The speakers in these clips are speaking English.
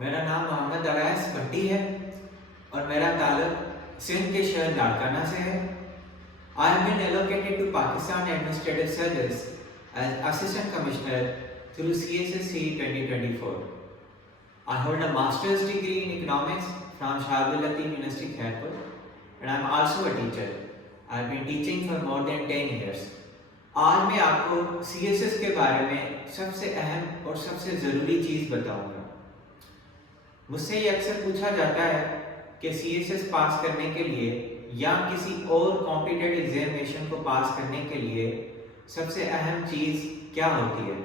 मेरा नाम मोहम्मद अवैस भट्टी है और मेरा ताल्लुक सिंध के शहर लाड़काना से है। I have been allocated to Pakistan Administrative Service as Assistant Commissioner through CSSC 2024. I hold a master's degree in economics from Shahidul Latif University, Khairpur, and I am also a teacher. I have been teaching for more than 10 years. आज मैं आपको CSS के बारे में सबसे अहम और सबसे ज़रूरी चीज़ बताऊंगा। मुझसे ये अक्सर पूछा जाता है कि CSS पास करने के लिए या किसी और कॉम्पिटिटिव एग्जामिनेशन को पास करने के लिए सबसे अहम चीज़ क्या होती है।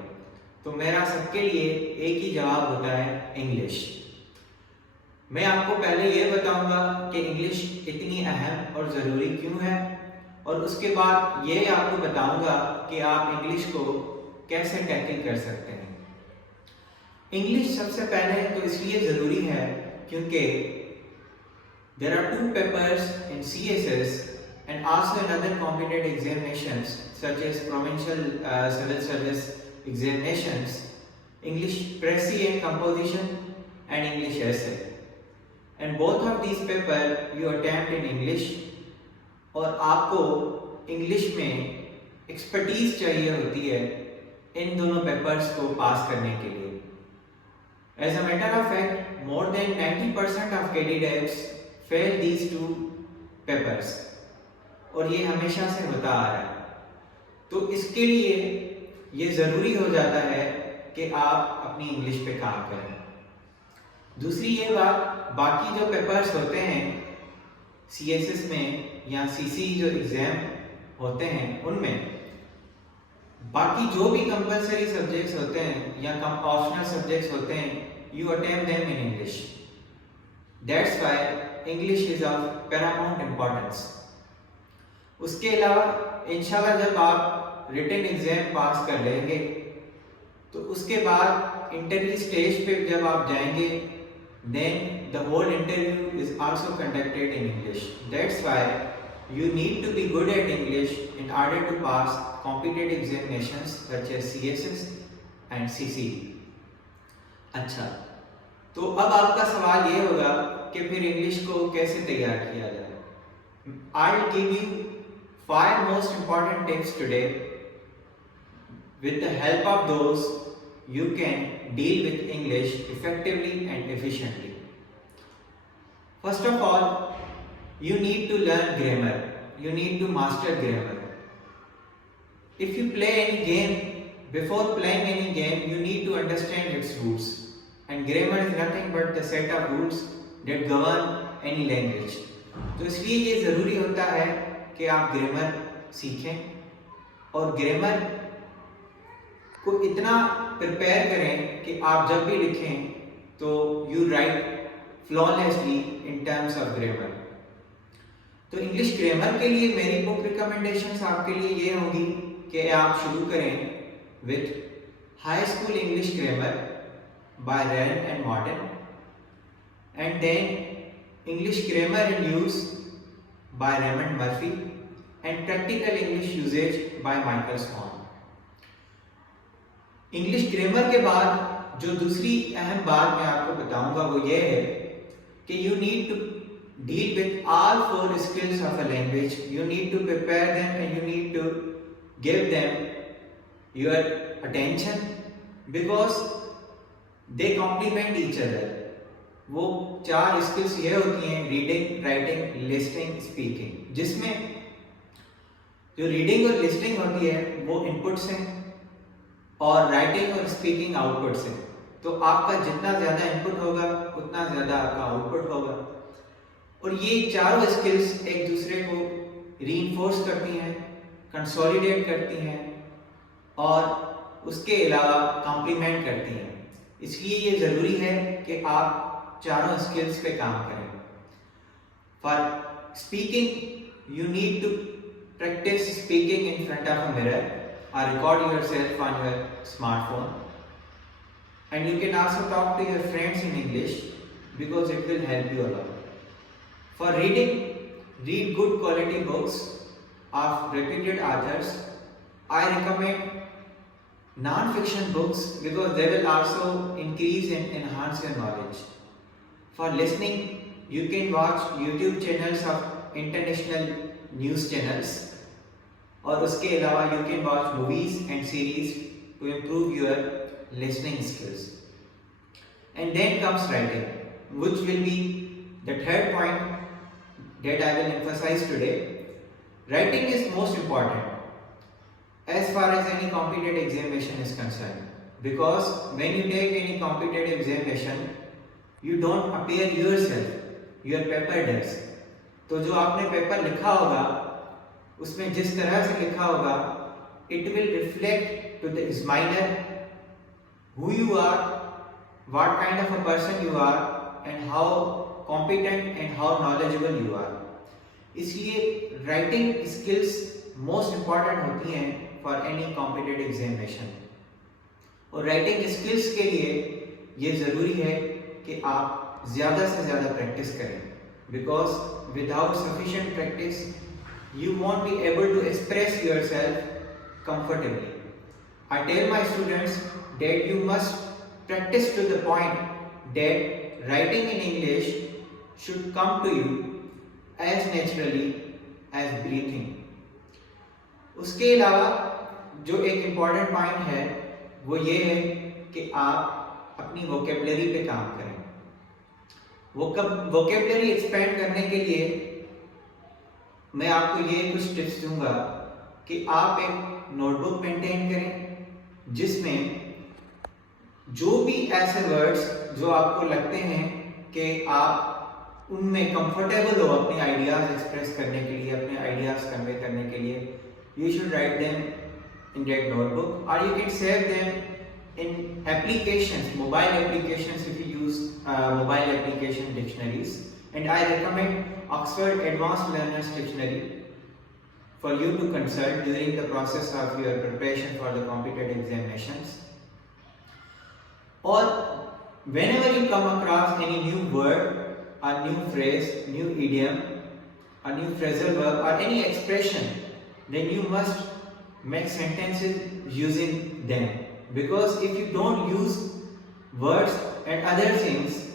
तो मेरा सबके लिए एक ही जवाब होता है, इंग्लिश। मैं आपको पहले ये बताऊंगा कि इंग्लिश इतनी अहम और ज़रूरी क्यों है, और उसके बाद ये आपको बताऊंगा कि आप इंग्लिश को कैसे टैकल कर सकते हैं। इंग्लिश सबसे पहले तो इसलिए ज़रूरी है क्योंकि there are two papers in CSS and also in other competitive examinations such as provincial civil service examinations, English Précis and Composition and English Essay, and both of these papers you attempt in English, और आपको English में expertise चाहिए होती है इन दोनों papers को पास करने के लिए। As a matter of fact, more than 90% of candidates fail these two papers, और ये हमेशा से होता आ रहा है। तो इसके लिए ये ज़रूरी हो जाता है कि आप अपनी इंग्लिश पे काम करें। दूसरी ये बात, बाकी जो पेपर्स होते हैं CSS में या CC जो एग्ज़ाम होते हैं उनमें बाकी जो भी कंपलसरी सब्जेक्ट्स होते हैं या ऑप्शनल सब्जेक्ट्स होते हैं, you attempt them in English. That's why English is of paramount importance. उसके अलावा इंशाल्लाह जब आप रिटन एग्जाम पास कर लेंगे तो उसके बाद इंटरव्यू स्टेज पे जब आप जाएंगे, then the whole interview is also conducted in English. That's why you need to be good at English in order to pass competitive examinations such as CSS and CC. अच्छा, तो अब आपका सवाल ये होगा कि फिर इंग्लिश को कैसे तैयार किया जाए। I'll give you 5 most important tips today. With the help of those, you can deal with English effectively and efficiently. First of all, you need to learn grammar. You need to master grammar. If you play any game, before playing any game, you need to understand its rules. And grammar is nothing but the set of rules that govern any language. तो इसलिए ये ज़रूरी होता है कि आप grammar सीखें और ग्रामर को इतना प्रिपेयर करें कि आप जब भी लिखें तो you right flawlessly in terms of grammar. तो इंग्लिश ग्रामर के लिए मेरी बुक रिकमेंडेशंस आपके लिए ये होंगी कि आप शुरू करें with high school English grammar by Rand and Morton, and then English Grammar in Use by Raymond Murphy, and Practical English Usage by Michael Swan. English grammar के बाद जो दूसरी अहम बात मैं आपको बताऊंगा वो ये है कि you need to deal with all 4 skills of a language. You need to prepare them and you need to give them your attention because they complement each other. वो 4 स्किल्स ये होती हैं, रीडिंग, राइटिंग, लिसनिंग, स्पीकिंग, जिसमें जो reading और listening होती है वो इनपुट्स हैं और राइटिंग और स्पीकिंग आउटपुट्स हैं। तो आपका जितना ज़्यादा इनपुट होगा उतना ज़्यादा आपका आउटपुट होगा, और ये चारों स्किल्स एक दूसरे को रीइंफोर्स करती हैं, कंसोलिडेट करती हैं और उसके अलावा कॉम्प्लीमेंट करती हैं। इसलिए ये ज़रूरी है कि आप चारों स्किल्स पे काम करें। For speaking you need to practise speaking in front of a mirror or record yourself on your smartphone, and you can also talk to your friends in English because it will help you a lot. For reading, read good quality books of reputed authors. I recommend non-fiction books because they will also increase and enhance your knowledge. For listening, you can watch YouTube channels of international news channels, और उसके अलावा you can watch movies and series to improve your listening skills. And then comes writing, which will be the third point that I will emphasize today. Writing is most important as far as any competitive examination is concerned, because when you take any competitive examination, you don't appear yourself, your paper does. तो जो आपने paper लिखा होगा उसमें जिस तरह से लिखा होगा, it will reflect to the examiner who you are, what kind of a person you are, and how competent and how knowledgeable you are. इसलिए writing skills most important होती हैं for any competitive examination. और writing skills के लिए ये ज़रूरी है कि आप ज़्यादा से ज़्यादा प्रैक्टिस करें, because without sufficient practice you won't be able to express yourself comfortably. I tell my students that you must practice to the point that writing in English should come to you as naturally as breathing. उसके अलावा जो एक important point है वो ये है कि आप अपनी वोकेबलरी पे काम करें. वोकेबलरी एक्सपेंड करने के लिए मैं आपको ये कुछ टिप्स दूंगा कि आप एक नोटबुक मेंटेन करें जिसमें जो भी ऐसे वर्ड्स जो आपको लगते हैं कि आप उनमें कंफर्टेबल हो अपने आइडियाज एक्सप्रेस करने के लिए, अपने आइडियाज कन्वे करने के लिए, you should write them in that notebook, or you can save them in applications, mobile applications if you use mobile application dictionaries. And I recommend Oxford Advanced Learners Dictionary for you to consult during the process of your preparation for the competitive examinations. Or whenever you come across any new word, a new phrase, new idiom, a new phrasal verb, or any expression, then you must make sentences using them. Because if you don't use words and other things,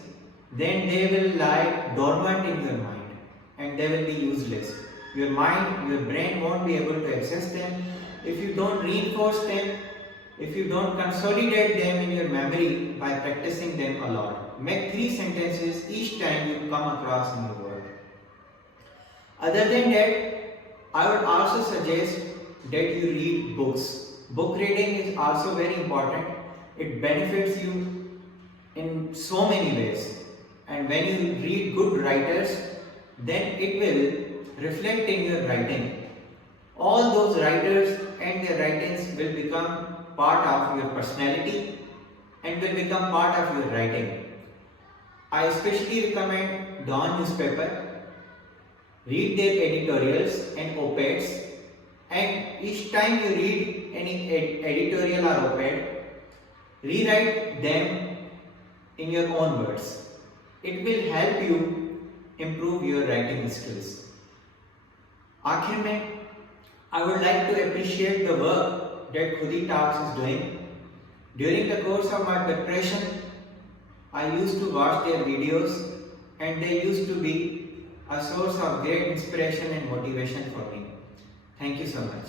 then they will lie dormant in your mind and they will be useless. Your mind, your brain won't be able to access them if you don't reinforce them, if you don't consolidate them in your memory by practicing them a lot. Make 3 sentences each time you come across a new word. Other than that, I would also suggest that you read books. Book reading is also very important. It benefits you in so many ways. And when you read good writers, then it will reflect in your writing. All those writers and their writings will become part of your personality and will become part of your writing. I especially recommend Dawn newspaper. Read their editorials and op-eds, and each time you read any editorial or op-ed, rewrite them in your own words. It will help you improve your writing skills. आखिर में, I would like to appreciate the work that Khudi Talks is doing. During the course of my preparation, I used to watch their videos and they used to be a source of great inspiration and motivation for me. Thank you so much.